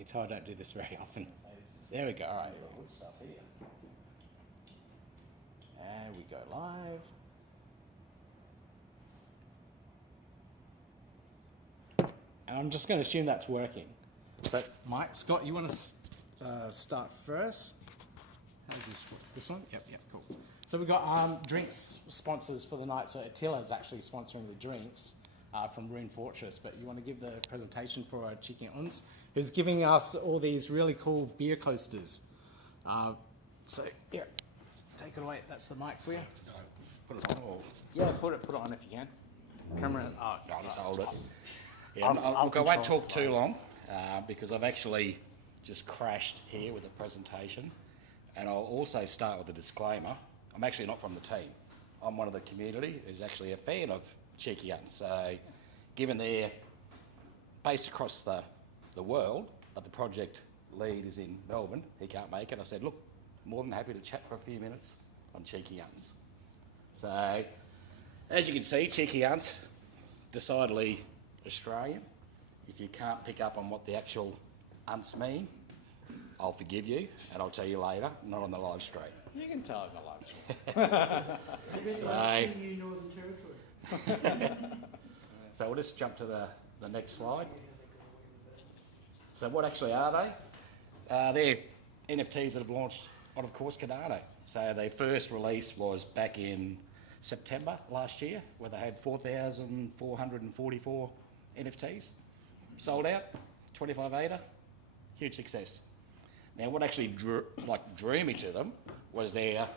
You can tell I don't do this very often. There we go. All right. Good stuff here. And we go live. And I'm just going to assume that's working. So, Mike, Scott, you want to start first? How's this one? Yep, cool. So we've got drinks sponsors for the night. So Attila is actually sponsoring the drinks from Rune Fortress. But you want to give the presentation for Cheeky Uns, who's giving us all these really cool beer coasters. So here, take it away. That's the mic for you. Put it on, or Yeah, put it on if you can. Camera. I'll just hold it. Yeah, look, I won't talk too long because I've actually just crashed here with the presentation, and I'll also start with a disclaimer. I'm actually not from the team. I'm one of the community who's actually a fan of Cheeky Uns. So, given they're based across the world, but the project lead is in Melbourne, he can't make it. I said, look, more than happy to chat for a few minutes on Cheeky Uns. So, as you can see, Cheeky Uns, decidedly Australian. If you can't pick up on what the actual unts mean, I'll forgive you, and I'll tell you later, not on the live stream. You can tell in the live stream. New Northern Territory. So we'll just jump to the next slide. So what actually are they? They're NFTs that have launched on, of course, Cardano. So their first release was back in September last year, where they had 4,444 NFTs sold out, 25 ADA, huge success. Now, what actually drew me to them was their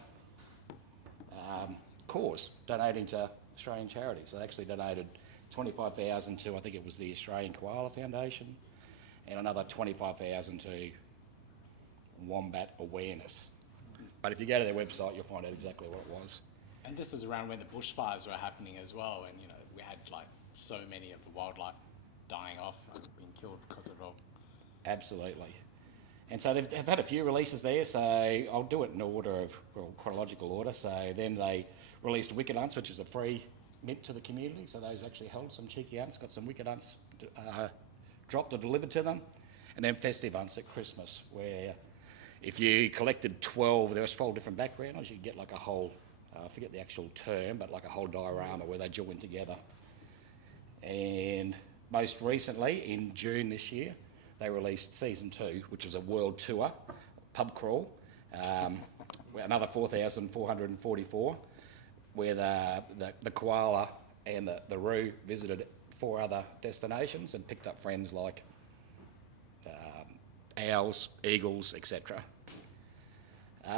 cause, donating to Australian charities. So they actually donated 25,000 to, I think it was the Australian Koala Foundation, and another 25,000 to Wombat Awareness. But if you go to their website, you'll find out exactly what it was. And this is around when the bushfires were happening as well, and we had like so many of the wildlife dying off and being killed because of it all. Absolutely. And so they've had a few releases there, so I'll do it in order of, chronological order. So then they released Wicked Unts, which is a free mint to the community. So those actually held some Cheeky Unts, got some Wicked Unts dropped or delivered to them. And then Festive Unts at Christmas, where if you collected 12, there was 12 different backgrounds, you could get like a whole, I forget the actual term, but like a whole diorama where they join together. And most recently, in June this year, they released Season 2, which is a world tour, pub crawl, another 4,444, where the koala and the roo visited 4 other destinations and picked up friends like owls, eagles, etc.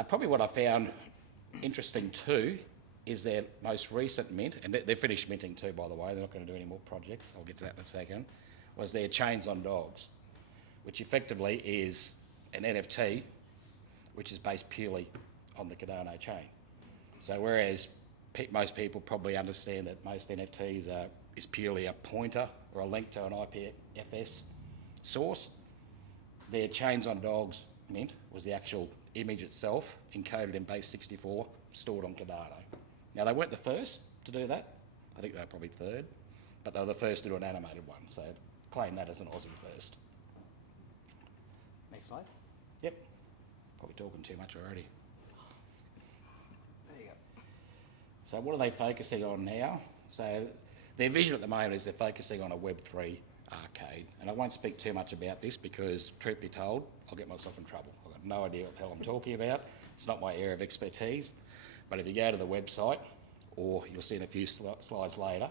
Probably what I found interesting too is their most recent mint, and they're finished minting too, by the way, they're not going to do any more projects, I'll get to that in a second, was their Chains on Dogs, which effectively is an NFT which is based purely on the Cardano chain. So whereas most people probably understand that most NFTs is purely a pointer or a link to an IPFS source, their Chains on Dogs mint was the actual image itself encoded in base 64 stored on Cardano. Now they weren't the first to do that, I think they were probably third, but they were the first to do an animated one, so claim that as an Aussie first. Next slide. Yep, probably talking too much already. There you go. So what are they focusing on now? So their vision at the moment is they're focusing on a Web3 arcade. And I won't speak too much about this because, truth be told, I'll get myself in trouble. I've got no idea what the hell I'm talking about. It's not my area of expertise. But if you go to the website, or you'll see in a few slides later,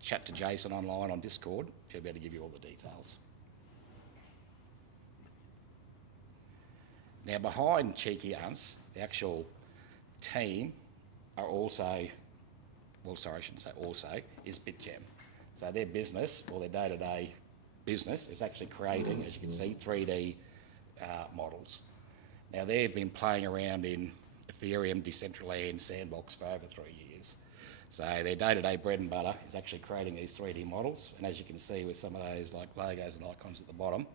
chat to Jason online on Discord, he'll be able to give you all the details. Now behind Cheeky Unts, the actual team are also, well sorry I shouldn't say also, is BitGem. So their business, or their day-to-day business, is actually creating, as you can see, 3D models. Now they've been playing around in Ethereum, Decentraland, Sandbox for over 3 years. So their day-to-day bread and butter is actually creating these 3D models, and as you can see with some of those like logos and icons at the bottom,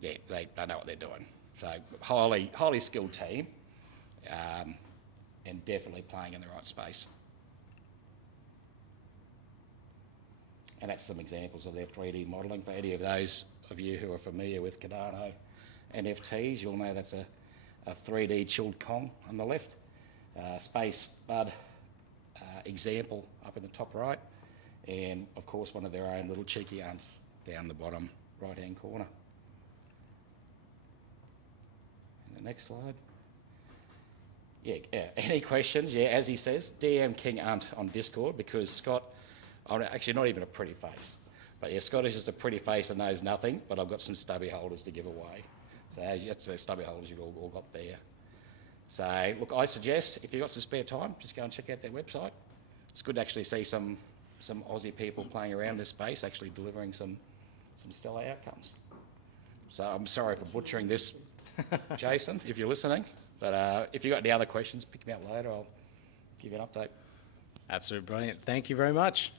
yeah, they know what they're doing. So highly skilled team, and definitely playing in the right space. And that's some examples of their 3D modelling for any of those of you who are familiar with Cardano NFTs. You'll know that's a 3D chilled Kong on the left. Space Bud example up in the top right. And of course one of their own little cheeky aunts down the bottom right hand corner. And the next slide. Yeah, any questions? Yeah, as he says, DM King Aunt on Discord, because Scott, I'm actually not even a pretty face, but yeah, Scott is just a pretty face and knows nothing, but I've got some stubby holders to give away. So that's the stubby holders you've all got there. So look, I suggest if you've got some spare time, just go and check out their website. It's good to actually see some Aussie people playing around this space, actually delivering some stellar outcomes. So I'm sorry for butchering this, Jason, if you're listening. But if you've got any other questions, pick me up later. I'll give you an update. Absolutely brilliant. Thank you very much.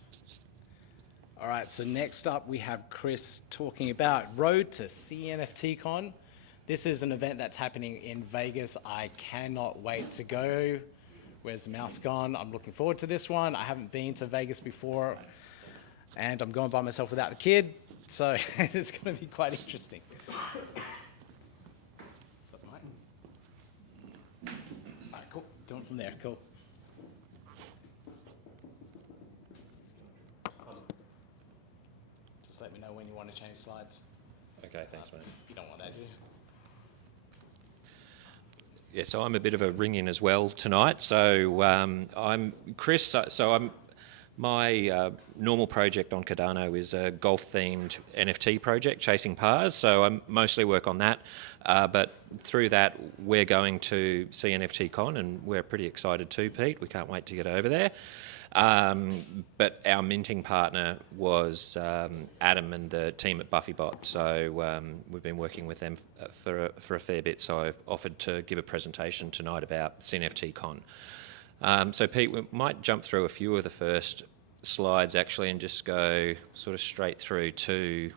All right, so next up we have Chris talking about Road to CNFTCon. This is an event that's happening in Vegas. I cannot wait to go. Where's the mouse gone? I'm looking forward to this one. I haven't been to Vegas before, and I'm going by myself without the kid, so it's going to be quite interesting. Cool. Doing it from there. Cool. Just let me know when you want to change slides. Okay, thanks, mate. You don't want that, do you? Yeah, so I'm a bit of a ring-in as well tonight. So I'm Chris. My normal project on Cardano is a golf-themed NFT project, Chasing Pars. So I mostly work on that. But through that, we're going to CNFTCon, and we're pretty excited too, Pete. We can't wait to get over there. But our minting partner was Adam and the team at BuffyBot. So we've been working with them for a fair bit. So I offered to give a presentation tonight about CNFTCon. So Pete, we might jump through a few of the first slides actually and just go sort of straight through to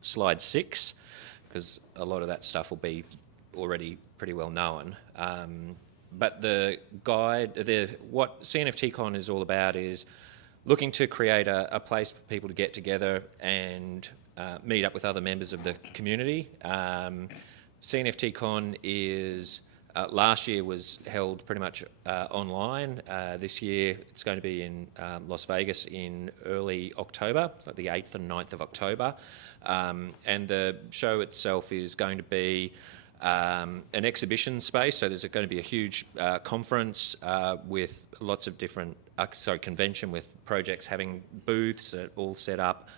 slide 6, because a lot of that stuff will be already pretty well known. But the guide, what CNFTCon is all about is looking to create a place for people to get together and meet up with other members of the community. CNFTCon is, last year was held pretty much online. This year it's going to be in Las Vegas in early October, so the 8th and 9th of October. And the show itself is going to be an exhibition space, so there's going to be a huge conference with lots of different, convention with projects having booths all set up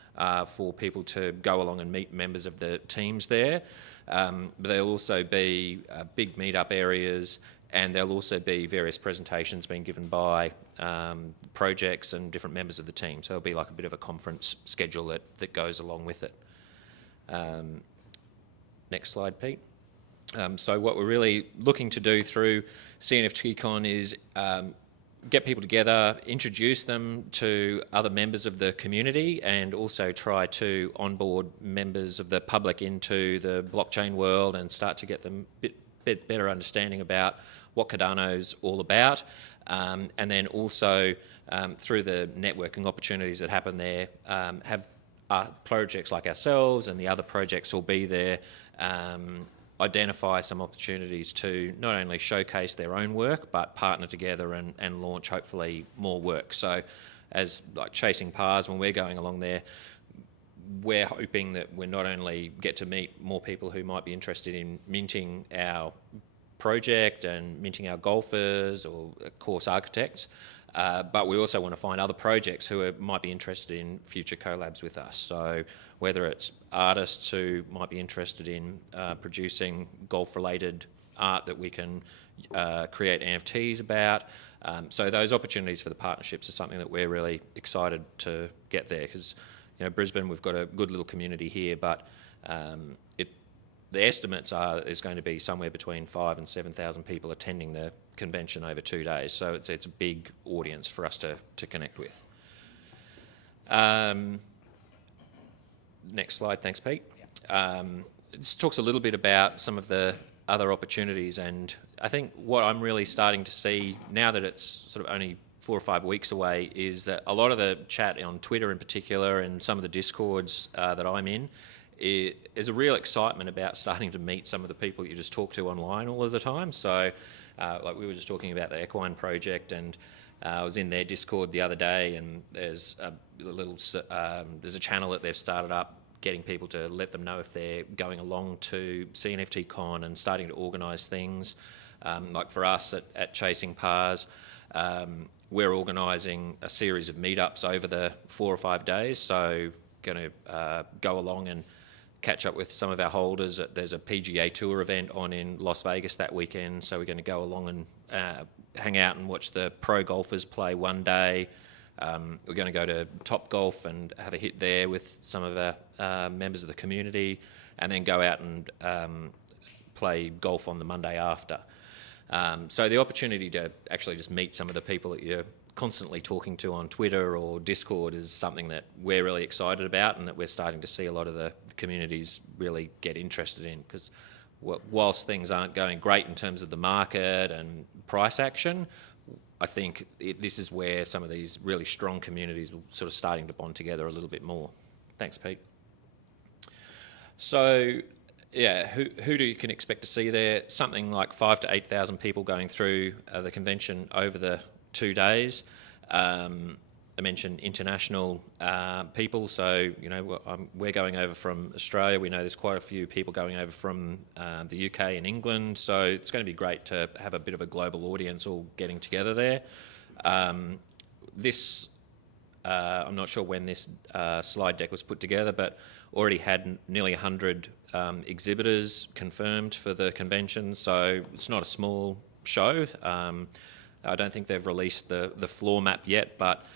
for people to go along and meet members of the teams there. But there'll also be big meetup areas, and there'll also be various presentations being given by projects and different members of the team. So it'll be like a bit of a conference schedule that goes along with it. Next slide, Pete. So what we're really looking to do through CNFTCon is get people together, introduce them to other members of the community, and also try to onboard members of the public into the blockchain world and start to get them a bit better understanding about what Cardano's all about. And then also through the networking opportunities that happen there, have projects like ourselves and the other projects will be there, identify some opportunities to not only showcase their own work, but partner together and launch hopefully more work. So as like Chasing Pars, when we're going along there, we're hoping that we not only get to meet more people who might be interested in minting our project and minting our golfers or course architects, but we also want to find other projects who might be interested in future collabs with us. So whether it's artists who might be interested in producing golf-related art that we can create NFTs about. So those opportunities for the partnerships are something that we're really excited to get there, because Brisbane, we've got a good little community here, but the estimates are there's going to be somewhere between 5,000 and 7,000 people attending the convention over 2 days. So it's a big audience for us to connect with. Next slide, thanks, Pete. This talks a little bit about some of the other opportunities, and I think what I'm really starting to see now that it's sort of only 4 or 5 weeks away is that a lot of the chat on Twitter in particular and some of the Discords that I'm in there's a real excitement about starting to meet some of the people you just talk to online all of the time. So, like we were just talking about the Equine project, and I was in their Discord the other day, and there's there's a channel that they've started up, getting people to let them know if they're going along to CNFTCon and starting to organise things. Like for us at Chasing Pars, we're organising a series of meetups over the 4 or 5 days. So going to go along and catch up with some of our holders. There's a PGA Tour event on in Las Vegas that weekend, so we're going to go along and hang out and watch the pro golfers play one day. We're going to go to Top Golf and have a hit there with some of our members of the community, and then go out and play golf on the Monday after. So the opportunity to actually just meet some of the people that you're constantly talking to on Twitter or Discord is something that we're really excited about, and that we're starting to see a lot of the communities really get interested in, because whilst things aren't going great in terms of the market and price action, I think this is where some of these really strong communities are sort of starting to bond together a little bit more. Thanks, Pete. So, yeah, who do you can expect to see there? Something like 5,000 to 8,000 people going through the convention over the 2 days. I mentioned international people, so we're going over from Australia. We know there's quite a few people going over from the UK and England, so it's going to be great to have a bit of a global audience all getting together there. I'm not sure when this slide deck was put together, but already had nearly 100 exhibitors confirmed for the convention, so it's not a small show. I don't think they've released the floor map yet, but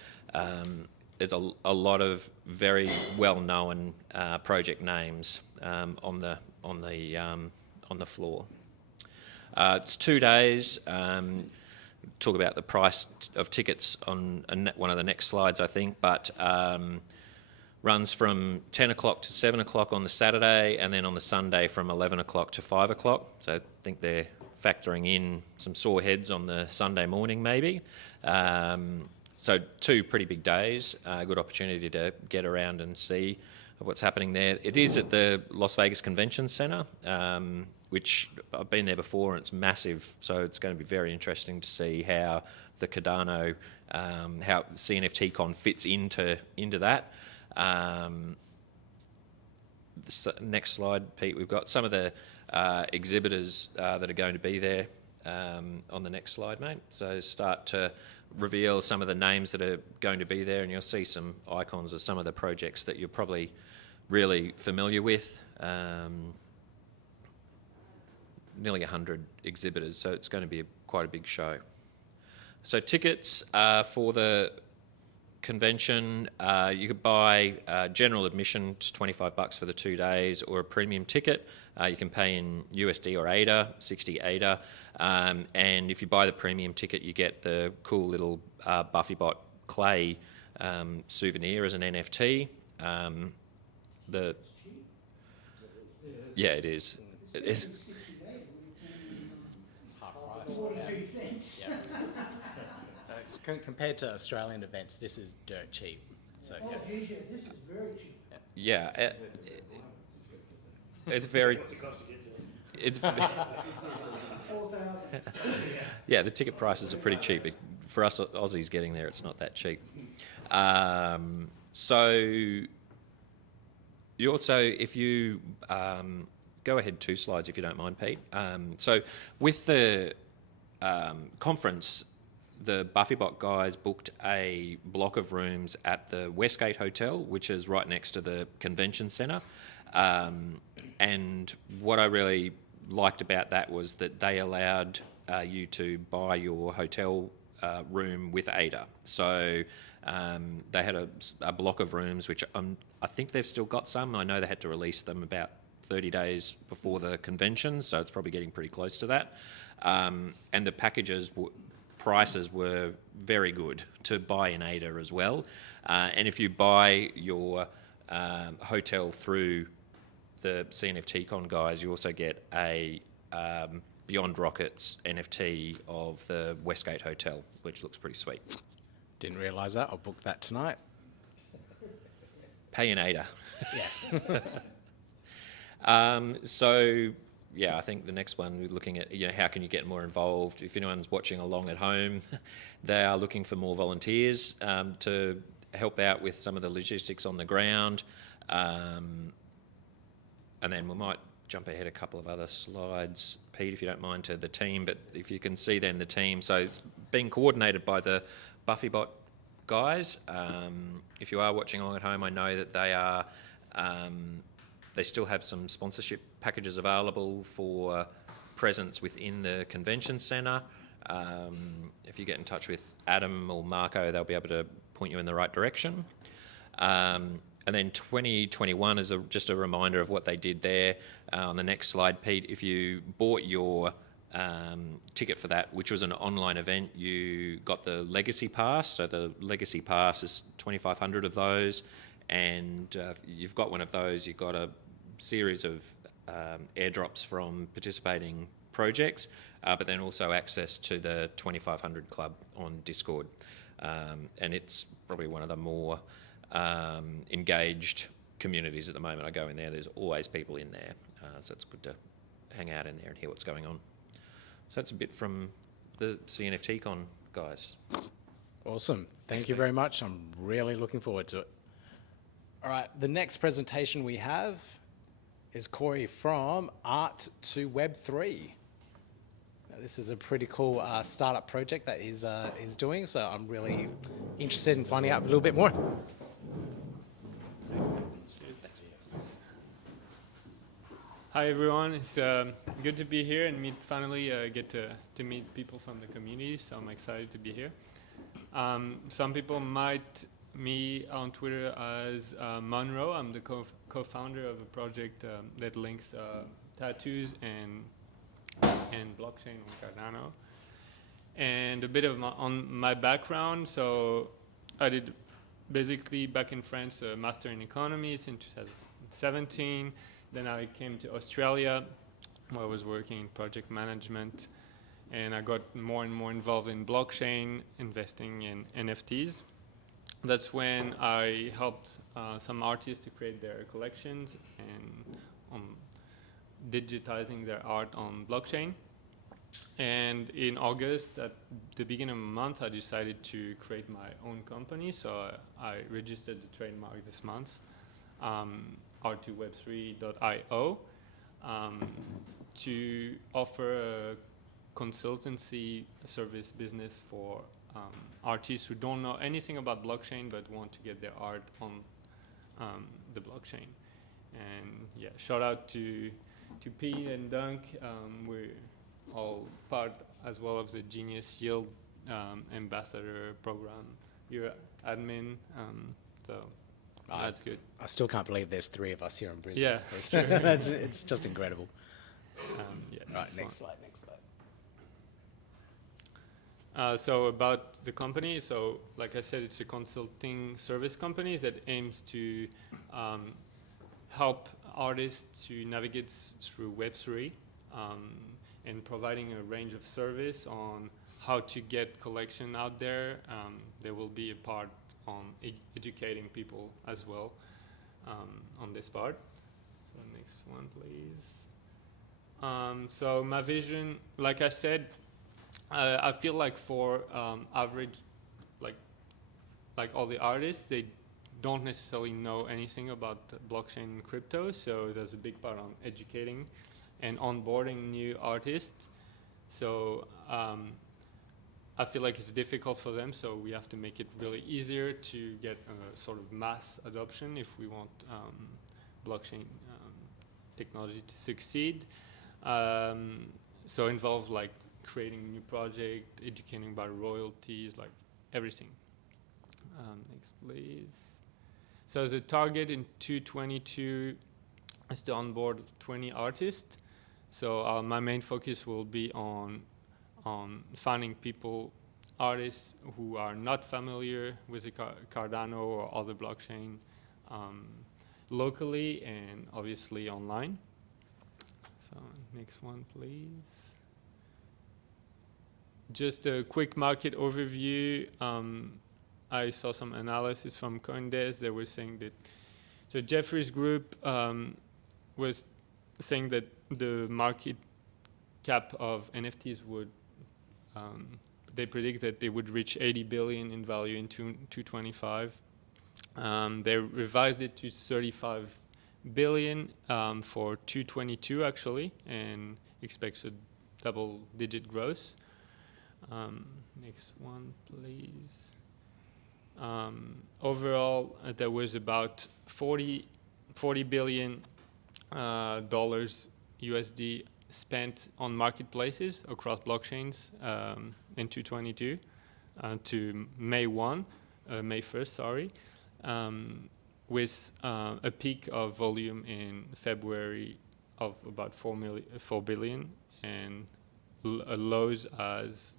there's a lot of very well-known project names on the floor. It's 2 days. Talk about the price of tickets on one of the next slides, I think, but runs from 10 o'clock to 7 o'clock on the Saturday, and then on the Sunday from 11 o'clock to 5 o'clock. So I think they're factoring in some sore heads on the Sunday morning maybe. So 2 pretty big days, a good opportunity to get around and see what's happening there. It is at the Las Vegas Convention Centre, which I've been there before, and it's massive, so it's going to be very interesting to see how the Cardano, how CNFTCon fits into that. Next slide, Pete. We've got some of the exhibitors that are going to be there on the next slide, mate. So start to reveal some of the names that are going to be there, and you'll see some icons of some of the projects that you're probably really familiar with. Nearly 100 exhibitors, so it's going to be quite a big show. So tickets for the convention, you could buy general admission, it's $25 for the 2 days, or a premium ticket. You can pay in USD or ADA, 60 ADA, and if you buy the premium ticket, you get the cool little Buffybot clay souvenir as an NFT. Yeah, it is. Compared to Australian events, this is dirt cheap. So, Oh, geez, yeah, this is very cheap. Yeah, it's very. It's 4,000. yeah, the ticket prices are pretty cheap. For us Aussies getting there, it's not that cheap. So you also, if you go ahead 2 slides if you don't mind, Pete. So with the conference, the Buffybot guys booked a block of rooms at the Westgate Hotel, which is right next to the convention centre. And what I really liked about that was that they allowed you to buy your hotel room with ADA. So they had a block of rooms, which I think they've still got some. I know they had to release them about 30 days before the convention, so it's probably getting pretty close to that. And the packages prices were very good to buy in ADA as well. And if you buy your hotel through the CNFTCon guys, you also get a Beyond Rockets NFT of the Westgate Hotel, which looks pretty sweet. didn't realise that. I'll book that tonight. Pay in ADA. Yeah. So yeah, I think the next one we're looking at, how can you get more involved? If anyone's watching along at home, they are looking for more volunteers to help out with some of the logistics on the ground. And then we might jump ahead a couple of other slides, Pete, if you don't mind, to the team. But if you can see then the team, so it's being coordinated by the BuffyBot guys. If you are watching along at home, I know that they are. They still have some sponsorship packages available for presence within the convention centre. If you get in touch with Adam or Marco, they'll be able to point you in the right direction. And then 2021 is just a reminder of what they did there. On the next slide, Pete, if you bought your ticket for that, which was an online event, you got the Legacy Pass. So the Legacy Pass is 2,500 of those. And if you've got one of those, you've got a series of airdrops from participating projects, but then also access to the 2,500 Club on Discord. And it's probably one of the more engaged communities at the moment. I go in there, there's always people in there. So it's good to hang out in there and hear what's going on. So that's a bit from the CNFTCon guys. Awesome. Thank you very much. I'm really looking forward to it. All right, the next presentation we have is Corey from Art to Web3. Now, this is a pretty cool startup project that he's doing, so I'm really interested in finding out a little bit more. Hi everyone, it's good to be here and finally get to meet people from the community, so I'm excited to be here. Some people might me on Twitter as Monroe. I'm the co-founder of a project that links tattoos and blockchain on Cardano. And a bit of on my background, so I did basically back in France a master in economics in 2017. Then I came to Australia where I was working in project management, and I got more and more involved in blockchain, investing in NFTs. That's when I helped some artists to create their collections and digitizing their art on blockchain. And in August, at the beginning of the month, I decided to create my own company. So I registered the trademark this month, r2web3.io, to offer a consultancy service business for artists who don't know anything about blockchain but want to get their art on the blockchain. And yeah, shout out to Pete and Dunk. We're all part as well of the Genius Yield ambassador program. You're admin, so that's good. I still can't believe there's 3 of us here in Brisbane. Yeah, it's, true. it's just incredible. Yeah, Right, next slide. So about the company, so like I said, it's a consulting service company that aims to help artists to navigate through Web3 and providing a range of service on how to get collection out there. There will be a part on educating people as well on this part. So next one, please. So my vision, like I said, I feel like for average, like all the artists, they don't necessarily know anything about blockchain and crypto. So there's a big part on educating and onboarding new artists. So I feel like it's difficult for them. So we have to make it really easier to get a sort of mass adoption if we want blockchain technology to succeed. So involve like creating a new project, educating about royalties, like everything. Next, please. So the target in 2022 is to onboard 20 artists. So my main focus will be on finding people, artists who are not familiar with the Cardano or other blockchain locally and obviously online. So next one, please. Just a quick market overview. I saw some analysis from CoinDesk. They were saying that so Jeffrey's group was saying that the market cap of NFTs would, they predict that they would reach 80 billion in value in 2025. They revised it to 35 billion for 2022 actually, and expects a double-digit growth. Next one, please. Overall, there was about 40 billion dollars USD spent on marketplaces across blockchains in 2022 to May 1st, sorry, with a peak of volume in February of about 4 billion and lows as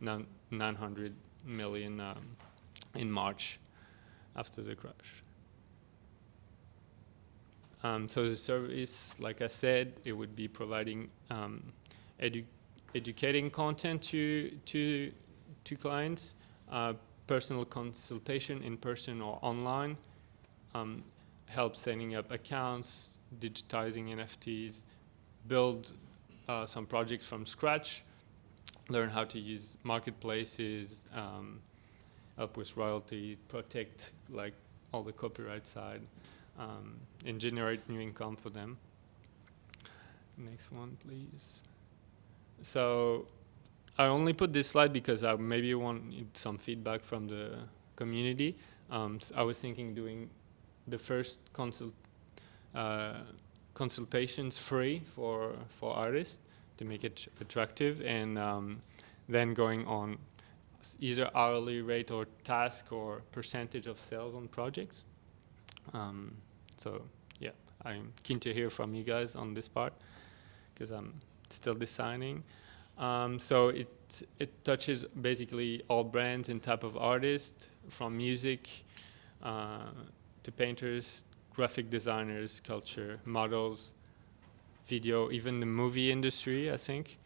900 million in March after the crash. So the service, like I said, it would be providing educating content to clients, personal consultation in person or online, help setting up accounts, digitizing NFTs, build some projects from scratch, learn how to use marketplaces, help with royalty, protect like all the copyright side, and generate new income for them. Next one, please. So I only put this slide because I maybe wanted some feedback from the community. So I was thinking doing the first consultations free for artists to make it attractive, and then going on either hourly rate or task or percentage of sales on projects. So yeah, I'm keen to hear from you guys on this part because I'm still designing. So it touches basically all brands and type of artists, from music to painters, graphic designers, culture, models, video, even the movie industry, I think.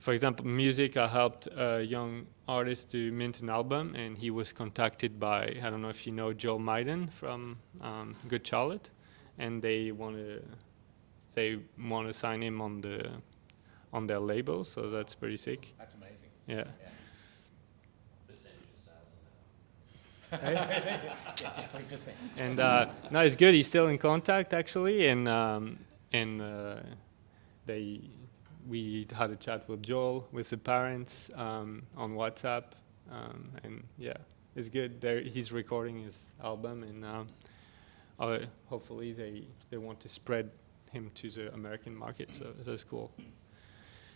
For example, music, I helped a young artist to mint an album, and he was contacted by, I don't know if you know Joel Maiden from Good Charlotte, and they want to sign him on their label, so that's pretty sick. That's amazing. Yeah. Percentage of sales on that. Yeah, definitely percent. And no, it's good. He's still in contact actually, and we had a chat with Joel, with the parents on WhatsApp, and yeah, it's good. He's recording his album, and hopefully they want to spread him to the American market. So that's cool.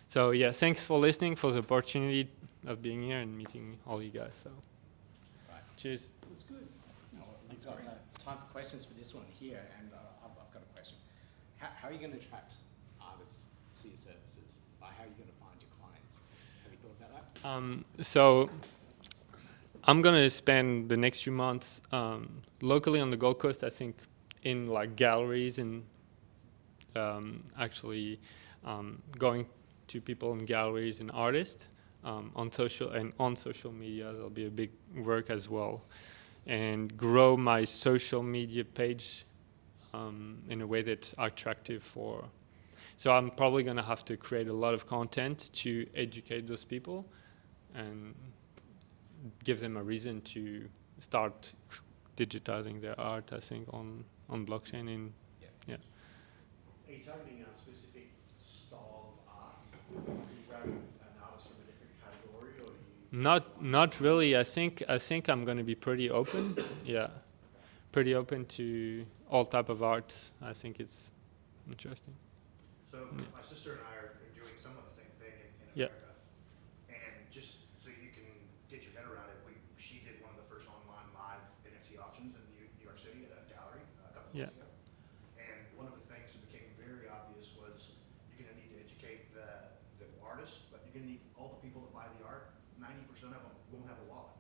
So yeah, thanks for listening, for the opportunity of being here and meeting all you guys. So, Right. cheers. It's good. We've got time for questions for this one here, and I've got a question. How are you going to attract artists to your services? Like, how are you going to find your clients? Have you thought about that? So I'm gonna spend the next few months locally on the Gold Coast. I think in like galleries and actually going to people in galleries and artists on social media. There'll be a big work as well, and grow my social media page in a way that's attractive for. So I'm probably gonna have to create a lot of content to educate those people and give them a reason to start digitizing their art, I think, on blockchain. Yeah. Are you targeting a specific style of art? Are you grabbing an artist from a different category, or are you? Not really. I think I'm going to be pretty open. Yeah, pretty open to all type of arts. I think it's interesting. So my sister and I are doing some of the same thing in Yeah. America, and just so you can get your head around it, she did one of the first online live NFT auctions in New York City at a gallery a couple Yeah. months ago. And one of the things that became very obvious was you're going to need to educate the artists, but you're going to need all the people that buy the art. 90% of them won't have a wallet.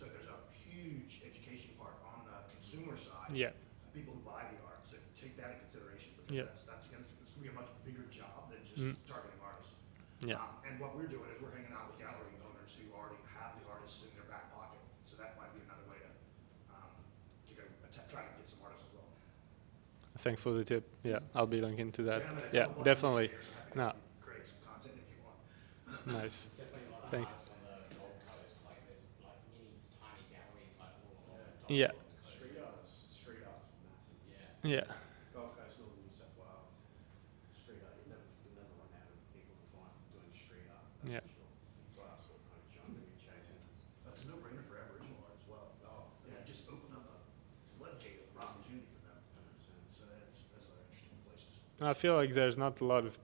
So there's a huge education part on the consumer side. Yeah. People who buy the art. So take that in consideration, because Yeah. that's going to be a much bigger job than just targeting artists. Yeah. And what we're doing is we're hanging out with gallery owners who already have the artists in their back pocket. So that might be another way to try to get some artists as well. Thanks for the tip. Yeah, I'll be looking into that. Gentlemen, Yeah, couple definitely. volunteers here, so No, happy to create some content if you want. nice. There's definitely a lot of Thanks. artists on the Gold Coast. Like there's like mini tiny galleries like all along the top Yeah. of the coast. Street art's massive. Yeah. Yeah. Gold Coast, Northern New South Wales. Street art, you'll never run out of people to find doing street art. Yeah. That's for sure. So that's what kind of genre you're chasing. That's a no-brainer for Aboriginal art as well. Oh, yeah. Just open up a floodgate of opportunity for them. 100%. So that's an interesting place to. I feel like there's not a lot of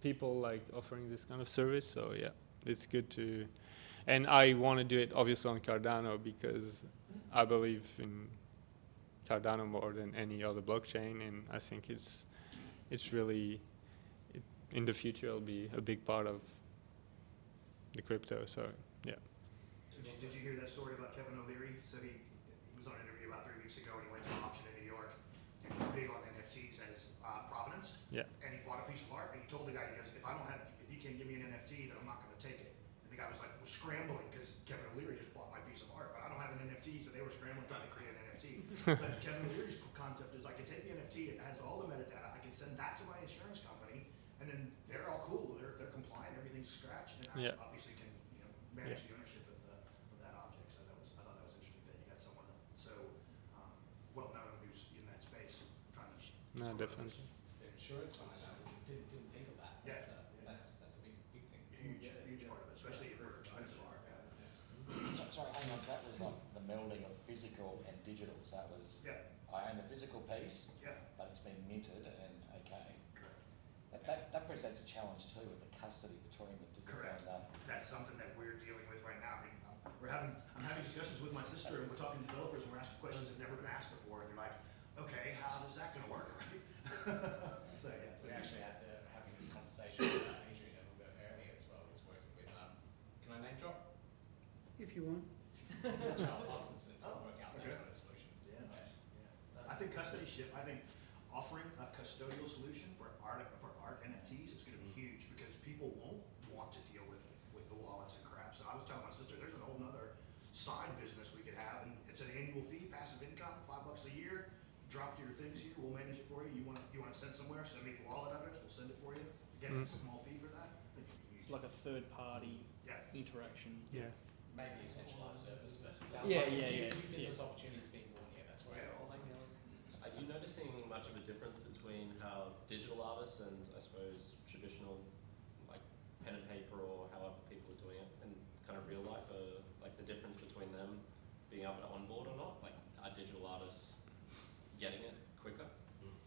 people like offering this kind of service, so yeah, it's good to. And I want to do it obviously on Cardano because I believe in Cardano more than any other blockchain, and I think it's really in the future it'll be a big part of the crypto. So yeah. Did you hear that story about Kevin O'Leary? So he was on an interview about 3 weeks ago, and he went to an auction in New York, and he was big on NFTs as provenance. Yeah. And he bought a piece of art, and he told the guy, he goes, if you can't give me an NFT, then I'm not going to take it. And the guy was like, was scrambling because Kevin O'Leary just bought my piece of art, but I don't have an NFT, so they were scrambling trying to create an NFT. But Kevin O'Leary's concept is I can take the NFT, it has all the metadata, I can send that to my insurance company, and then they're all cool, they're compliant, everything's scratched, and I Yeah. obviously can manage the ownership of that object. So I thought that was interesting that you got someone so well known who's in that space trying to. No, definitely. The insurance behind that, didn't think of that. Yeah. That's a big thing. Huge part of it, especially for expensive art. Sorry, hang on. So that was like the melding of physical and digital. So that was Yeah. I own the physical piece, Yeah. but it's been minted and okay. Correct. That presents a challenge too with the custody between the physical Correct. and the. That's something that we're dealing with right now. I mean, I'm having discussions with my sister, and we're talking to developers, and we're asking questions that have never been asked before, and they're like, okay, how is that going to work, right? So yeah. We actually had having this conversation with Adrian a little bit earlier as well. He's working with. Can I name drop? If you want. Charles Hoskinson to work out that okay. kind of solution. Yeah, nice. Yeah. I think custodyship. I think offering a custodial solution for art NFTs is going to be huge because people won't want to deal with the wallets and crap. So I was telling my sister, there's a whole nother side business we could have, and it's an annual fee, passive income, $5 a year. Drop your things here, we'll manage it for you. You want to send somewhere, send me the wallet address, we'll send it for you. Get a small fee for that. I think it'd be It's huge. like a third party Yeah. interaction. Yeah. Maybe a centralised service, but it sounds Yeah, like yeah, new yeah, business opportunities being born here. That's right. Are you noticing much of a difference between how digital artists and I suppose traditional like pen and paper or however people are doing it and kind of real life like the difference between them being able to onboard or not? Like are digital artists getting it quicker?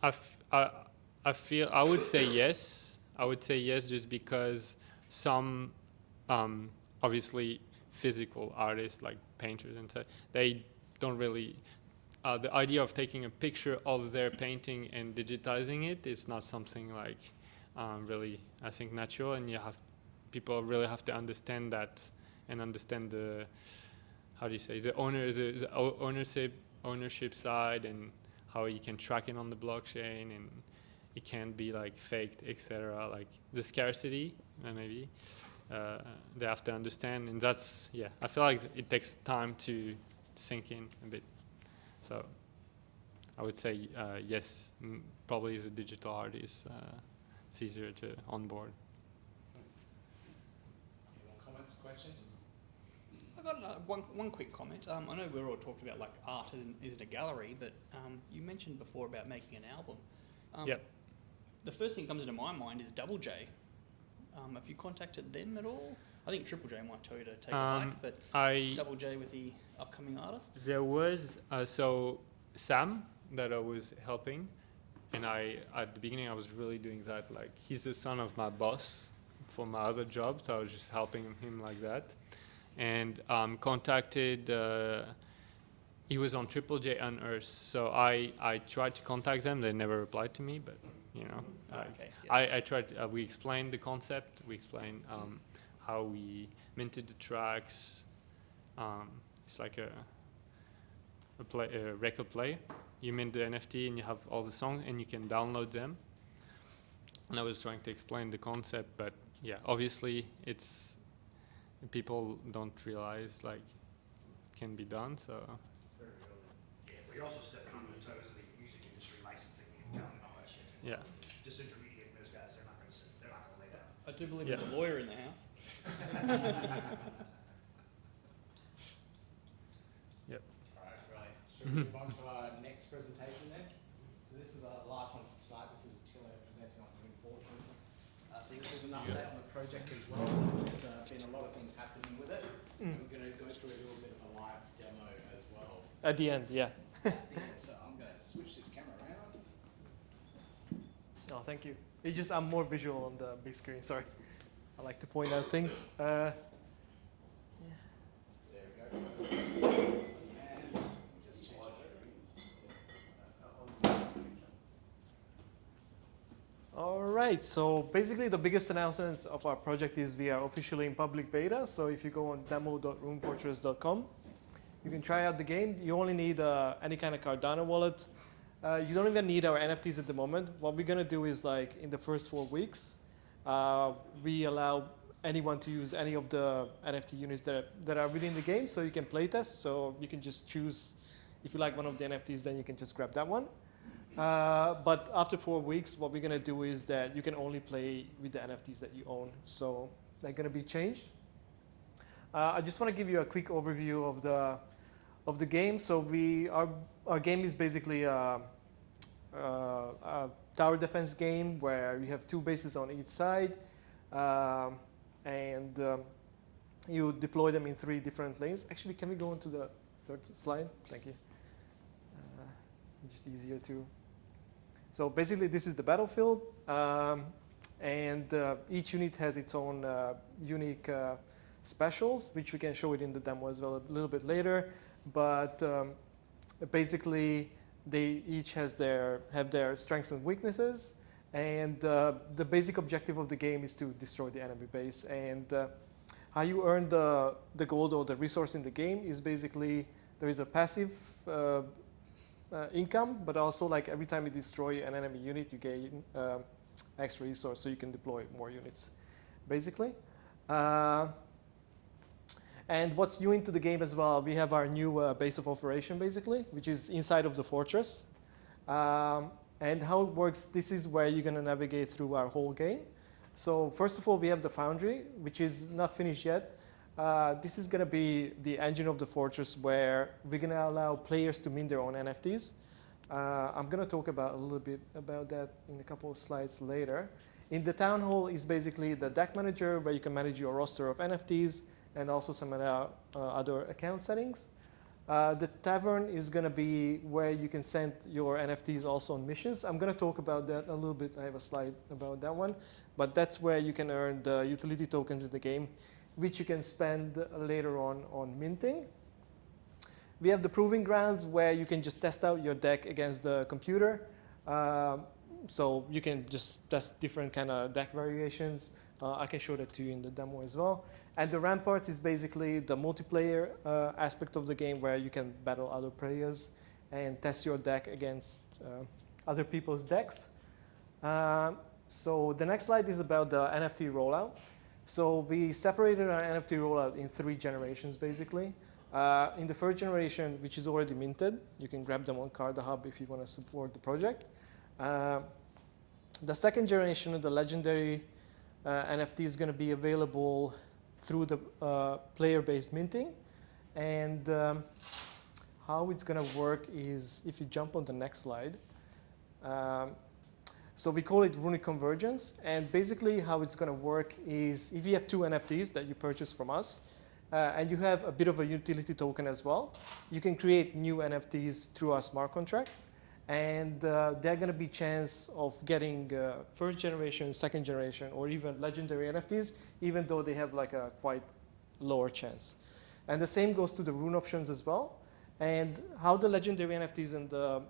I feel I would say yes. I would say yes just because some obviously physical artists like painters and so they don't really the idea of taking a picture of their painting and digitizing it is not something like really I think natural, and people really have to understand that and understand the how do you say the ownership side and how you can track it on the blockchain and it can't be like faked, etc. Like the scarcity maybe they have to understand, and that's I feel like it takes time to sink in a bit. So I would say yes, probably as a digital artist, it's easier to onboard. Any more comments, questions? I got one quick comment. I know we're all talked about like art isn't a gallery, but you mentioned before about making an album. Yep. The first thing that comes into my mind is Double J. Have you contacted them at all? I think Triple J might tell you to take a hike, but Double J with the upcoming artists. There was so Sam that I was helping, and at the beginning I was really doing that. Like he's the son of my boss for my other job, so I was just helping him like that. And contacted. He was on Triple J Unearthed, so I tried to contact them. They never replied to me, but you know, Okay, yeah. I tried. We explained the concept. We explained how we minted the tracks. It's like a record player. You mint the NFT and you have all the songs and you can download them. And I was trying to explain the concept, but yeah, obviously it's people don't realize like it can be done. So Yeah, but you're also stepping on the toes of the music industry licensing the account do believe there's a lawyer in the house. Yep. All right, right. Should we move on to our next presentation then? So this is our last one for tonight. This is Attila presenting on Rune Fortress. So this is an update on the project as well. So there's been a lot of things happening with it. And we're going to go through a little bit of a live demo as well. So At the end, yeah. so I'm going to switch this camera around. No, thank you. It's just I'm more visual on the big screen. Sorry, I like to point out things. There we go. And just change it. All right. So basically, the biggest announcements of our project is we are officially in public beta. So if you go on demo.runefortress.com, you can try out the game. You only need any kind of Cardano wallet. You don't even need our NFTs at the moment. What we're gonna do is like in the first 4 weeks, we allow anyone to use any of the NFT units that are within the game, so you can play test. So you can just choose if you like one of the NFTs, then you can just grab that one. But after 4 weeks, what we're gonna do is that you can only play with the NFTs that you own. So they're gonna be changed. I just want to give you a quick overview of the game. So our game is basically a tower defense game where you have 2 bases on each side, and you deploy them in 3 different lanes. Actually, can we go on to the 3rd slide? Thank you. Just easier to. So basically, this is the battlefield, and each unit has its own unique specials, which we can show it in the demo as well a little bit later. But basically, they each have their strengths and weaknesses, and the basic objective of the game is to destroy the enemy base. And how you earn the gold or the resource in the game is basically there is a passive income, but also like every time you destroy an enemy unit, you gain extra resource, so you can deploy more units, basically. And what's new into the game as well, we have our new base of operation, basically, which is inside of the fortress. And how it works, this is where you're going to navigate through our whole game. So first of all, we have the foundry, which is not finished yet. This is going to be the engine of the fortress where we're going to allow players to mint their own NFTs. I'm going to talk about a little bit about that in a couple of slides later. In the town hall is basically the deck manager where you can manage your roster of NFTs and also some other account settings. The tavern is going to be where you can send your NFTs also on missions. I'm going to talk about that a little bit. I have a slide about that one. But that's where you can earn the utility tokens in the game, which you can spend later on minting. We have the proving grounds where you can just test out your deck against the computer. So you can just test different kind of deck variations. I can show that to you in the demo as well. And the ramparts is basically the multiplayer aspect of the game where you can battle other players and test your deck against other people's decks. So the next slide is about the NFT rollout. So we separated our NFT rollout in 3 generations, basically. In the 1st generation, which is already minted, you can grab them on Cardahub if you want to support the project. The 2nd generation of the legendary NFT is going to be available through the player-based minting. And how it's going to work is, if you jump on the next slide, so we call it runic convergence. And basically how it's going to work is if you have 2 NFTs that you purchase from us, and you have a bit of a utility token as well, you can create new NFTs through our smart contract. And they're going to be chance of getting 1st generation, 2nd generation, or even legendary NFTs, even though they have like a quite lower chance. And the same goes to the rune options as well. And how the legendary NFTs and the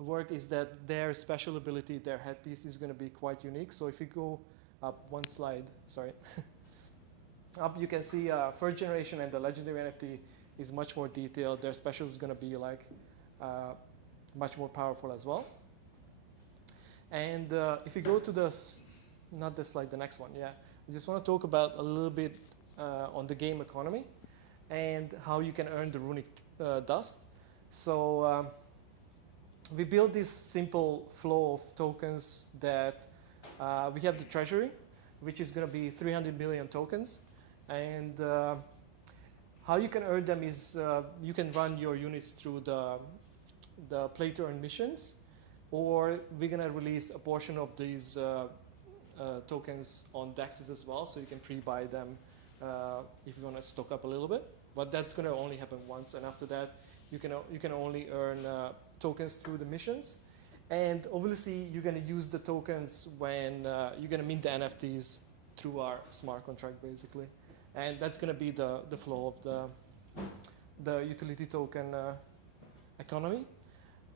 work is that their special ability, their headpiece is going to be quite unique. So if you go up 1 slide, sorry, up you can see 1st generation and the legendary NFT is much more detailed. Their special is going to be like much more powerful as well. And if you go to the, not this slide, the next one, yeah. I just want to talk about a little bit on the game economy and how you can earn the runic dust. So we built this simple flow of tokens that we have the treasury. which is going to be 300 million tokens. And how you can earn them is you can run your units through the play to earn missions, or we're going to release a portion of these tokens on DEXs as well, so you can pre-buy them if you want to stock up a little bit. But that's going to only happen once, and after that, you can only earn tokens through the missions. And obviously, you're going to use the tokens when you're going to mint the NFTs through our smart contract, basically. And that's going to be the flow of the utility token economy.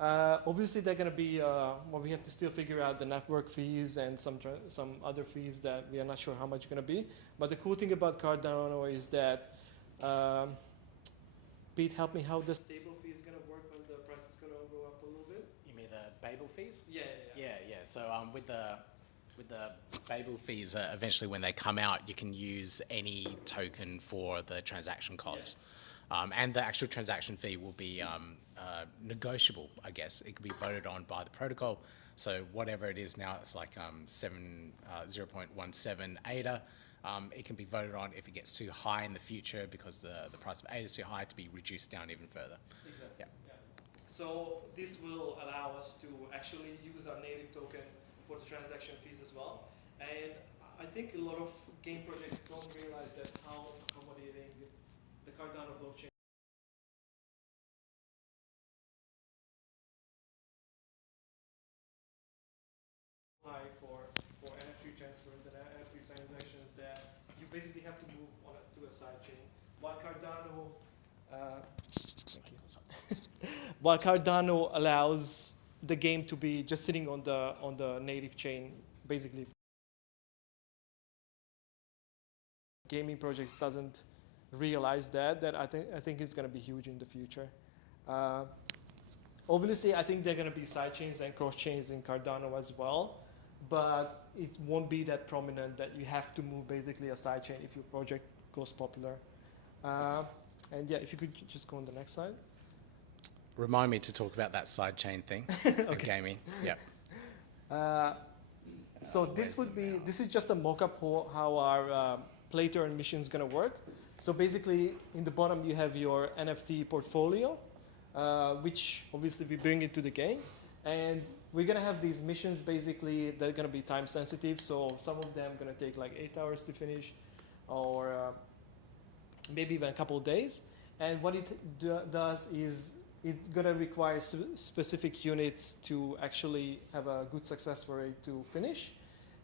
Obviously, they're going to be, well, we have to still figure out the network fees and some other fees that we are not sure how much going to be. But the cool thing about Cardano is that, Pete, help me how the stable fee is going to work when the price is going to go up a little bit. You mean the Babel fees? Yeah. So with the Babel fees, eventually when they come out, you can use any token for the transaction costs. Yeah. And the actual transaction fee will be negotiable, I guess. It can be voted on by the protocol. So whatever it is now, it's like 0.17 ADA. It can be voted on if it gets too high in the future because the price of ADA is too high to be reduced down even further. Exactly. Yeah. So this will allow us to actually use our native token for the transaction fees as well. And I think a lot of game projects don't realize that how accommodating the Cardano blockchain high for NFT transfers and NFT transactions that you basically have to move on to a side chain. While Cardano, while Cardano allows the game to be just sitting on the native chain, basically. Gaming projects doesn't realize that I think it's going to be huge in the future. Obviously, I think there are going to be side chains and cross chains in Cardano as well, but it won't be that prominent that you have to move basically a side chain if your project goes popular. And yeah, if you could just go on the next slide. Remind me to talk about that sidechain thing. Okay. Gaming. Yeah. So this is just a mock-up how our play to earn mission is going to work. So basically, in the bottom you have your NFT portfolio, which obviously we bring into the game, and we're going to have these missions. Basically, they're going to be time sensitive. So some of them are going to take like 8 hours to finish, or maybe even a couple of days. And what it does is it's going to require specific units to actually have a good success rate to finish.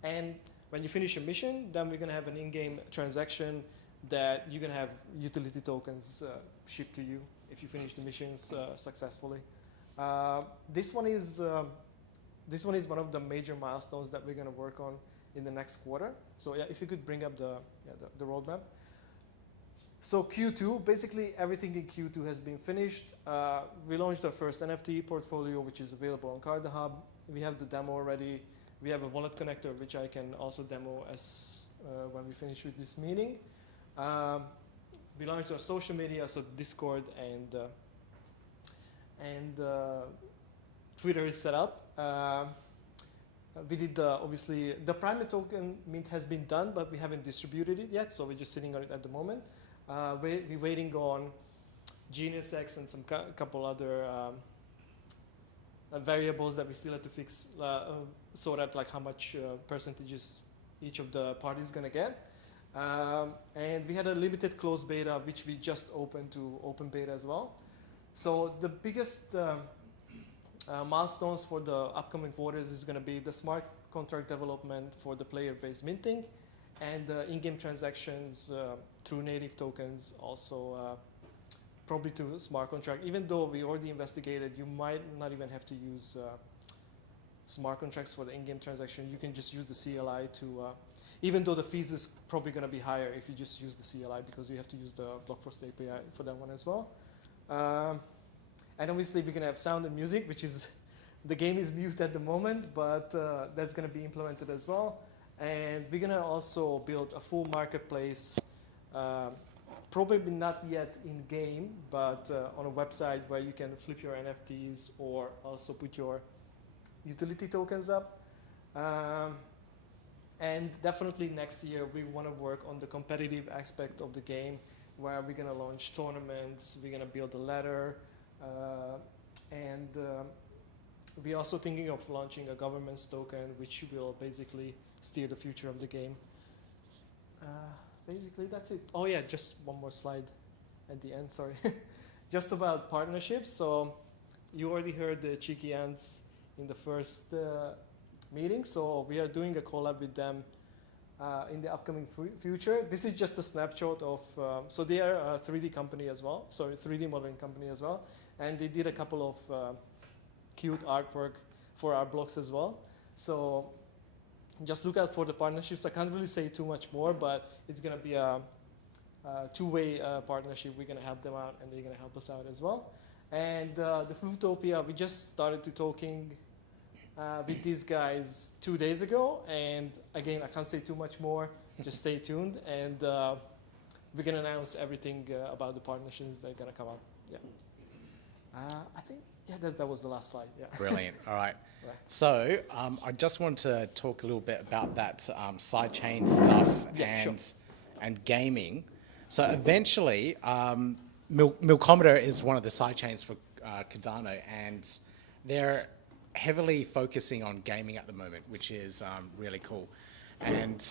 And when you finish a mission, then we're going to have an in-game transaction that you're going to have utility tokens shipped to you if you finish the missions successfully. This one is one of the major milestones that we're going to work on in the next quarter. So yeah, if you could bring up the roadmap. So Q2, basically everything in Q2 has been finished. We launched our first NFT portfolio, which is available on Card Hub. We have the demo already. We have a wallet connector, which I can also demo as when we finish with this meeting. We launched our social media, so Discord and Twitter is set up. We did obviously the primate token mint has been done, but we haven't distributed it yet, so we're just sitting on it at the moment. We're waiting on Genius X and some couple other variables that we still have to fix, so that like how much percentages each of the parties gonna get. And we had a limited closed beta, which we just opened to open beta as well. So the biggest milestones for the upcoming quarters is gonna be the smart contract development for the player-based minting, and in-game transactions through native tokens, also probably to smart contract. Even though we already investigated, you might not even have to use smart contracts for the in-game transaction. You can just use the CLI to, even though the fees is probably going to be higher if you just use the CLI, because you have to use the Blockforce API for that one as well. And obviously we're going to have sound and music, which is, the game is mute at the moment, but that's going to be implemented as well. And we're going to also build a full marketplace, probably not yet in game, but on a website where you can flip your NFTs or also put your utility tokens up. And definitely next year we want to work on the competitive aspect of the game, where we're gonna launch tournaments, we're gonna build a ladder, and we're also thinking of launching a governance token, which will basically steer the future of the game. Basically, that's it. Oh yeah, just one more slide at the end, sorry. Just about partnerships. So you already heard the Cheeky Ants in the first meeting. So we are doing a collab with them in the upcoming future. This is just a snapshot of, so they are a 3D company as well. Sorry, 3D modeling company as well. And they did a couple of cute artwork for our blocks as well. So just look out for the partnerships. I can't really say too much more, but it's gonna be a two-way partnership. We're gonna help them out and they're gonna help us out as well. And the Fruitopia, we just started to talking with these guys 2 days ago. And again, I can't say too much more, just stay tuned. And we're gonna announce everything about the partnerships that are gonna come up, yeah. I think, yeah, that was the last slide, yeah. Brilliant, all right. Right. So I just want to talk a little bit about that sidechain stuff and gaming. So eventually, Milkometer is one of the sidechains for Cardano, and they're heavily focusing on gaming at the moment, which is really cool. And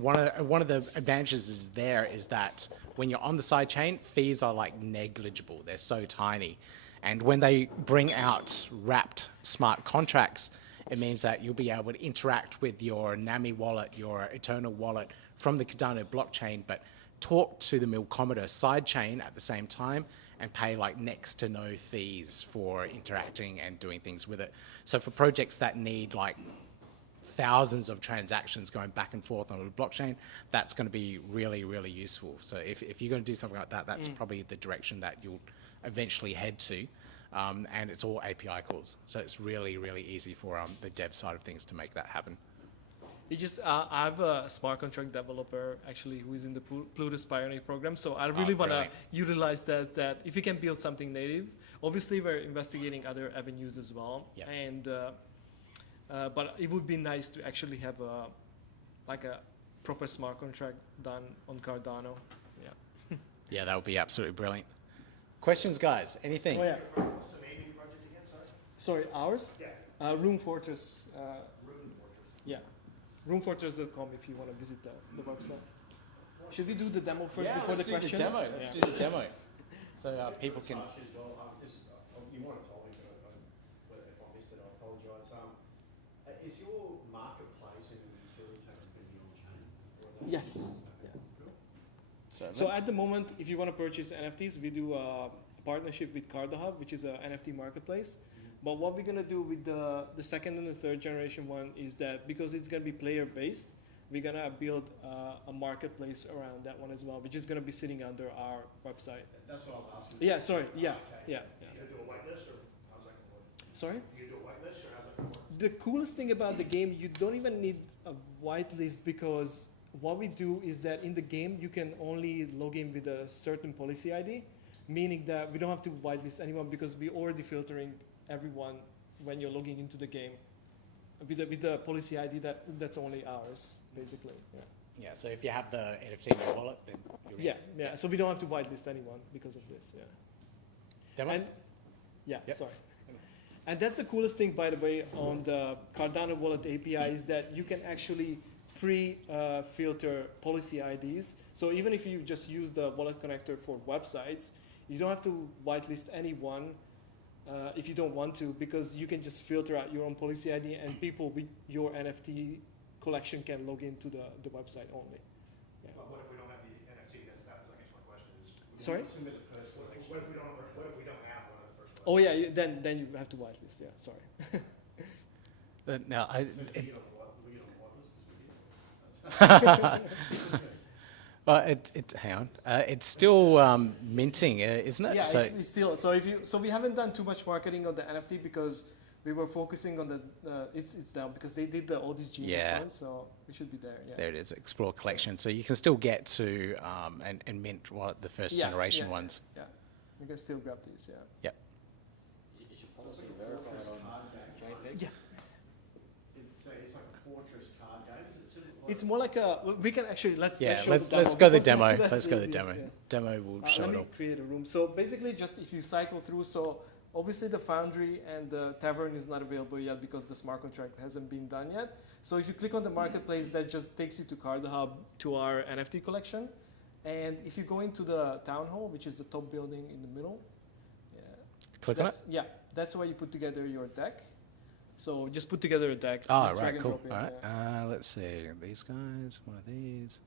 one of the advantages is there is that when you're on the sidechain, fees are like negligible. They're so tiny. And when they bring out wrapped smart contracts, it means that you'll be able to interact with your NAMI wallet, your Eternal wallet from the Cardano blockchain, but talk to the Milkometer sidechain at the same time and pay like next to no fees for interacting and doing things with it. So for projects that need like thousands of transactions going back and forth on the blockchain, that's going to be really, really useful. So if you're going to do something like that, that's probably the direction that you'll eventually head to, and it's all API calls. So it's really, really easy for the dev side of things to make that happen. You just, I have a smart contract developer actually who is in the Plutus Pioneer program. So I really want to utilize that if you can build something native. Obviously, we're investigating other avenues as well. Yep. And but it would be nice to actually have a proper smart contract done on Cardano. Yeah. Yeah, that would be absolutely brilliant. Questions, guys? Anything? Oh yeah. What's the naming project again, sorry? Sorry, ours? Yeah. Rune Fortress. Rune Fortress. Yeah. RuneFortress.com if you want to visit the website. Should we do the demo first before the question? Let's do the demo. So people can. As well, you might have told me, but if I missed it, I apologise. Is your marketplace and utility tokens going to be on chain? Yes. Yeah. So at the moment, if you want to purchase NFTs, we do a partnership with Cardahub, which is an NFT marketplace. But what we're going to do with the second and the third generation one is that because it's going to be player-based, we're going to build a marketplace around that one as well, which is going to be sitting under our website. That's what I was asking. Yeah, sorry. Yeah, Okay. yeah. You going to do a whitelist, or how's that going to work? Sorry? You going to do a whitelist, or how's that going to work? The coolest thing about the game, you don't even need a whitelist, because what we do is that in the game, you can only log in with a certain policy ID, meaning that we don't have to whitelist anyone because we're already filtering everyone when you're logging into the game with the policy ID that's only ours, basically. Yeah. Yeah. So if you have the NFT in your wallet, then you're in. Yeah. So we don't have to whitelist anyone because of this. Yeah. Demo? And yeah. Yep. Sorry. And that's the coolest thing, by the way, on the Cardano wallet API is that you can actually pre-filter policy IDs. So even if you just use the wallet connector for websites, you don't have to whitelist anyone if you don't want to, because you can just filter out your own policy ID and people with your NFT collection can log into the website only. Yeah. Well, what if we don't have the NFT? That was, I guess, my question is. Sorry? Submit the first one. What if we don't have one of the first ones? Oh yeah, then you have to whitelist. Yeah, sorry. No, well, hang on. It's still minting, isn't it? Yeah, so it's still. So we haven't done too much marketing on the NFT because we were focusing on the. It's down because they did all these genius ones, so we should be there. Yeah. there it is, Explore Collection. So you can still get to and mint the first generation ones. Yeah, you can still grab these. Yeah. Yep. Is your policy verified on JPEG? Yeah. It's like a Fortress card game. Is it similar? It's more like a. We can actually let's Yeah, show let's, the let's demo go the because demo. that's Let's go the easiest, demo. yeah. Demo will show Let it me all. create a room. So basically, just if you cycle through, so obviously the Foundry and the Tavern is not available yet because the smart contract hasn't been done yet. So if you click on the marketplace, that just takes you to Card Hub to our NFT collection. And if you go into the Town Hall, which is the top building in the middle, Click on it. yeah, that's where you put together your deck. So just put together a deck. Oh, just drag right, and cool. drop in, All right. yeah. Let's see. These guys, one of these.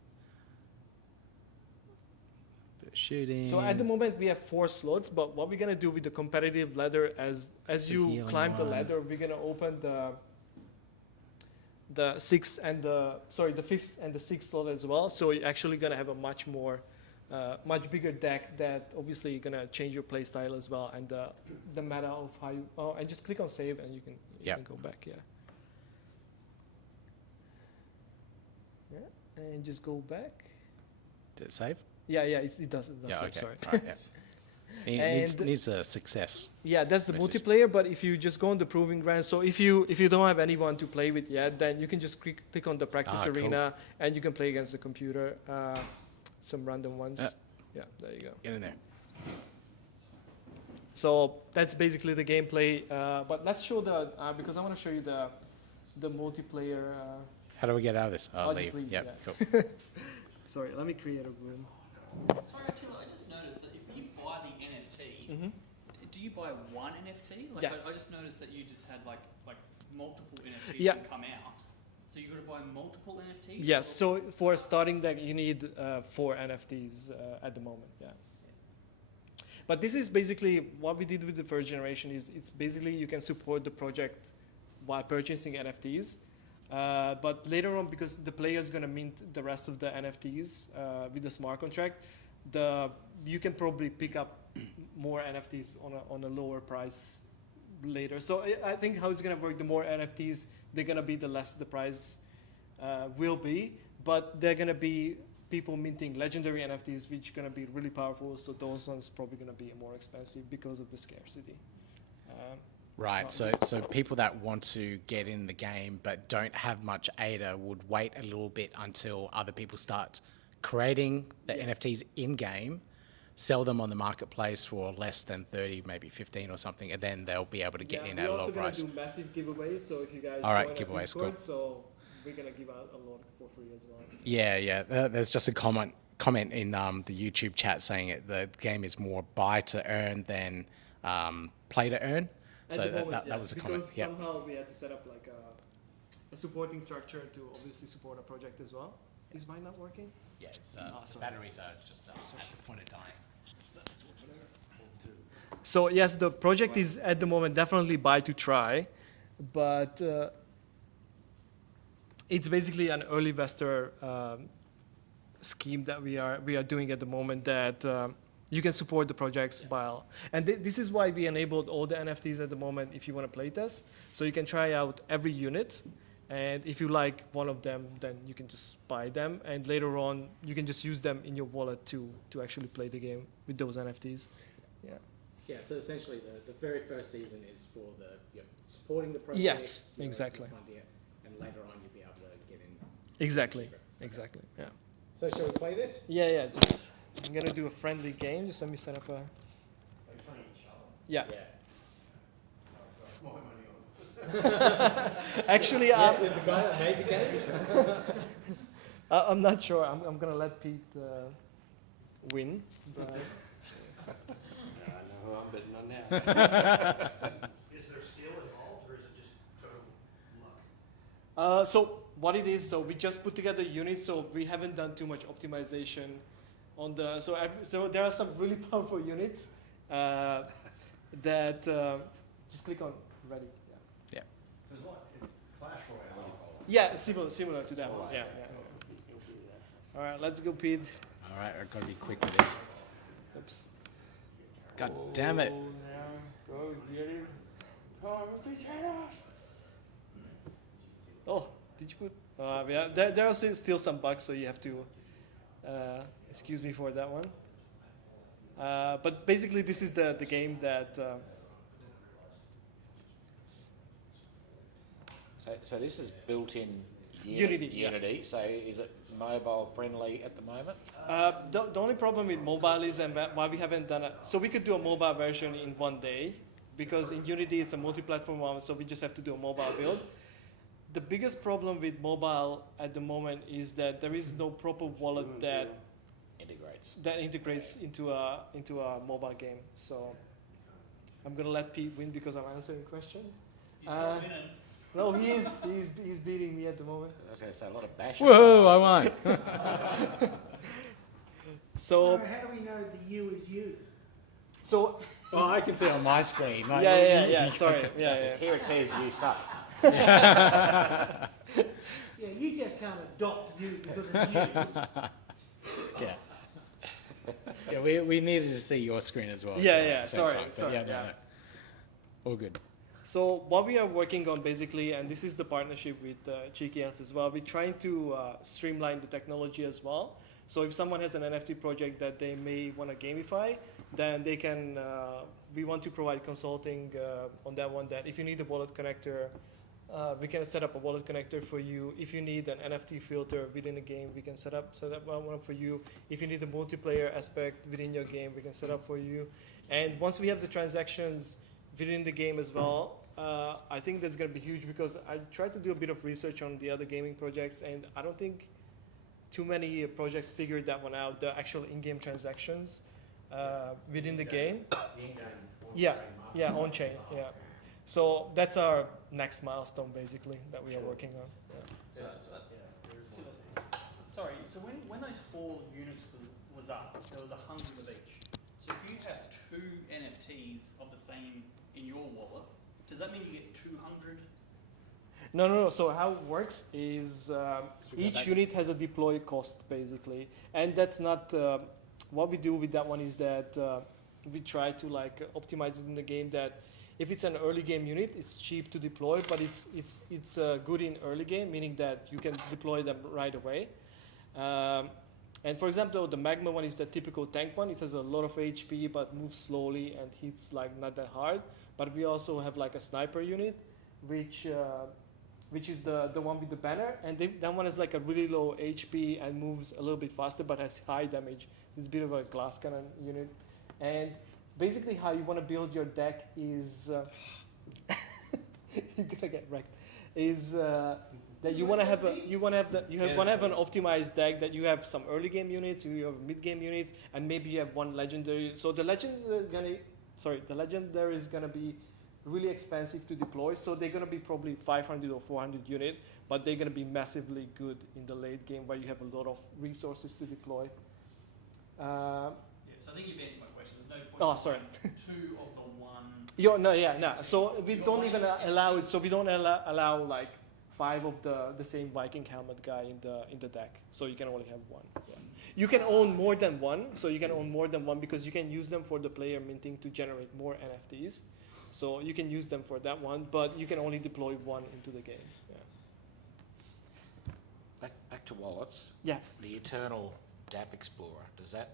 Bit of shooting. So at the moment we have 4 slots, but what we're gonna do with the competitive ladder, as The you healing climb the one. ladder, we're gonna open the 6th and the 5th and the 6th slot as well. So you're actually gonna have a much much bigger deck that obviously gonna change your play style as well, and the matter of how you. Oh, and just click on save and you can go back. Yeah. Yeah, and just go back. Did it save? Yeah, it does. Yeah, save, okay. Sorry. All right, yeah. It And- needs a success. Yeah, that's the message. multiplayer, but if you just go on the proving ground, so if you don't have anyone to play with yet, then you can just click on the practice Cool. arena and you can play against the computer, some random ones. Yeah, there you go. Get in there. So that's basically the gameplay, but let's show because I want to show you the multiplayer. How do we get out of this? I'll just leave, Yep, yeah. cool. Sorry, let me create a room. Sorry, Attila, I just noticed that if you buy the NFT, do you buy one NFT? Like Yes. I just noticed that you just had like multiple NFTs Yeah. that come out. So you've got to buy multiple NFTs? Yes, Or- so for starting deck, you need 4 NFTs at the moment, yeah. But this is basically what we did with the first generation is it's basically you can support the project while purchasing NFTs. But later on, because the player is going to mint the rest of the NFTs with the smart contract, you can probably pick up more NFTs on a lower price later. So I think how it's going to work, the more NFTs, they're going to be the less the price will be. But they're going to be people minting legendary NFTs, which are going to be really powerful. So those ones probably going to be more expensive because of the scarcity. Right, so people that want to get in the game but don't have much ADA would wait a little bit until other people start creating the NFTs in-game, sell them on the marketplace for less than 30, maybe 15 or something, and then they'll be able to get in at a low price. We're also going to do massive giveaways, so if you guys All right, join our giveaways, Discord, cool. so we're going to give out a lot for free as well. Yeah. There's just a comment in the YouTube chat saying the game is more buy to earn than play to earn. So that was a comment. Because Yeah. somehow we had to set up like a supporting structure to obviously support a project as well. Is mine not working? Yeah, it's sorry. batteries are just at the point of dying. So yes, the project is at the moment definitely buy to try, but it's basically an early investor scheme that we are doing at the moment that you can support the projects while, and this is why we enabled all the NFTs at the moment if you want to play test. So you can try out every unit, and if you like one of them, then you can just buy them, and later on you can just use them in your wallet to actually play the game with those NFTs. Yeah. Yeah, so essentially the very first season is for supporting the project. Yes, exactly. Funding it, and later on you'll be able to get in. Exactly. Yeah. So shall we play this? Yeah. Just I'm gonna do a friendly game. Just let me set up a. Yeah. Actually, The guy that made the game. I'm not sure. I'm gonna let Pete win. But I know who I'm betting on now. Is there skill involved, or is it just total luck? so what it is, so we just put together units. So we haven't done too much optimization on the. So there are some really powerful units that just click on ready. There's a lot in Clash Royale. Yeah, similar to that one. Yeah. All right, let's go, Pete. All right, I've got to be quick with this. Oops. God damn it. Go get him. Oh, did you put? Yeah, there are still some bugs, so you have to excuse me for that one. But basically, this is the game that. So this is built-in Unity, yeah. Unity. So is it mobile friendly at the moment? The only problem with mobile is, and why we haven't done it, so we could do a mobile version in one day, because in Unity it's a multi-platform one, so we just have to do a mobile build. The biggest problem with mobile at the moment is that there is no proper wallet that integrates into a mobile game. So I'm gonna let Pete win because I'm answering questions. No, he's beating me at the moment. I was going to say a lot of bashing. Whoa, I won. So how do we know the you is you? So well, I can see it on my screen. Like, yeah. Sorry. Yeah. Here it says you suck. Yeah, you just can't adopt you because it's you. Yeah. Yeah, we needed to see your screen as well. Yeah, at yeah, the same sorry, time. But sorry, no. yeah. All good. So what we are working on basically, and this is the partnership with Cheeky Hands as well, we're trying to streamline the technology as well. So if someone has an NFT project that they may want to gamify, then they can, we want to provide consulting on that one, that if you need a wallet connector, we can set up a wallet connector for you. If you need an NFT filter within a game, we can set up one for you. If you need a multiplayer aspect within your game, we can set up for you. And once we have the transactions within the game as well, I think that's going to be huge, because I tried to do a bit of research on the other gaming projects, and I don't think too many projects figured that one out, the actual in-game transactions within the game. Yeah, on-chain, yeah. So that's our next milestone, basically, that we are working on. Yeah. Sorry, so when those 4 units was up, there was 100 of each. So if you have 2 NFTs of the same in your wallet, does that mean you get 200? No. So how it works is each unit has a deploy cost, basically. And that's not, what we do with that one is that we try to optimize it in the game, that if it's an early game unit, it's cheap to deploy, but it's good in early game, meaning that you can deploy them right away. And for example, the Magma one is the typical tank one. It has a lot of HP, but moves slowly and hits not that hard. But we also have a sniper unit, which is the one with the banner, and that one is a really low HP and moves a little bit faster, but has high damage. So it's a bit of a glass cannon unit. And basically, how you want to build your deck is you're gonna get wrecked. Is that you want to have an optimized deck, that you have some early game units, you have mid game units, and maybe you have one legendary. So the legendary is gonna be really expensive to deploy. So they're gonna be probably 500 or 400 unit, but they're gonna be massively good in the late game where you have a lot of resources to deploy. So I think you've answered my question. There's no point. Oh, sorry. 2 of the one. No. So we don't even allow it. So we don't allow 5 of the same Viking helmet guy in the deck. So you can only have 1. Yeah. You can own more than 1. So you can own more than 1 because you can use them for the player minting to generate more NFTs. So you can use them for that one, but you can only deploy 1 into the game. Yeah. Back to wallets. Yeah. The Eternal DApp Explorer. Is that?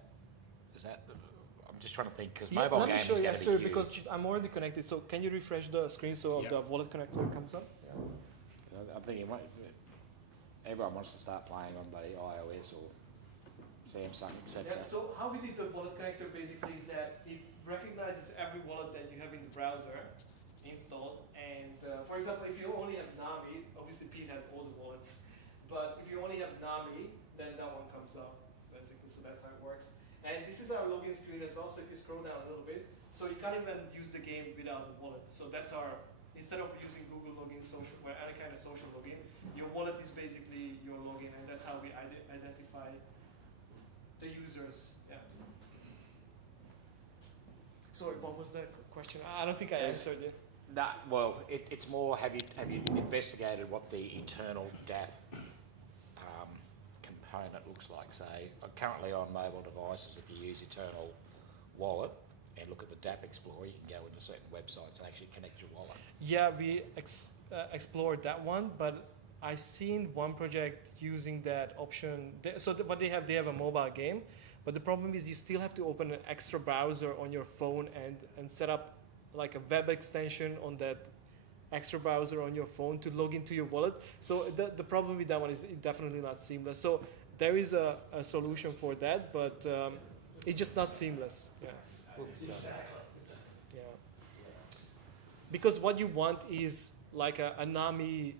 I'm just trying to think, because mobile gaming is going to be huge. Because I'm already connected. So can you refresh the screen so the wallet connector comes up? Yeah. I'm thinking everyone wants to start playing on the iOS or Samsung, etc. Yeah, so how we did the wallet connector basically is that it recognizes every wallet that you have in the browser installed. And for example, if you only have Nami, obviously Pete has all the wallets, but if you only have Nami, then that one comes up, basically. So that's how it works. And this is our login screen as well. So if you scroll down a little bit, so you can't even use the game without the wallet. So that's instead of using Google login, social, or any kind of social login, your wallet is basically your login, and that's how we identify the users. Yeah. Sorry, what was the question? I don't think I answered it. No, well, it's more, have you investigated what the Eternal DApp component looks like? So currently on mobile devices, if you use Eternal Wallet and look at the DApp Explorer, you can go into certain websites and actually connect your wallet. Yeah, we explored that one, but I seen one project using that option. What they have a mobile game, but the problem is you still have to open an extra browser on your phone and set up a web extension on that extra browser on your phone to log into your wallet. So the problem with that one is it's definitely not seamless. So there is a solution for that, but it's just not seamless. Yeah. Yeah. Because what you want is like a NAMI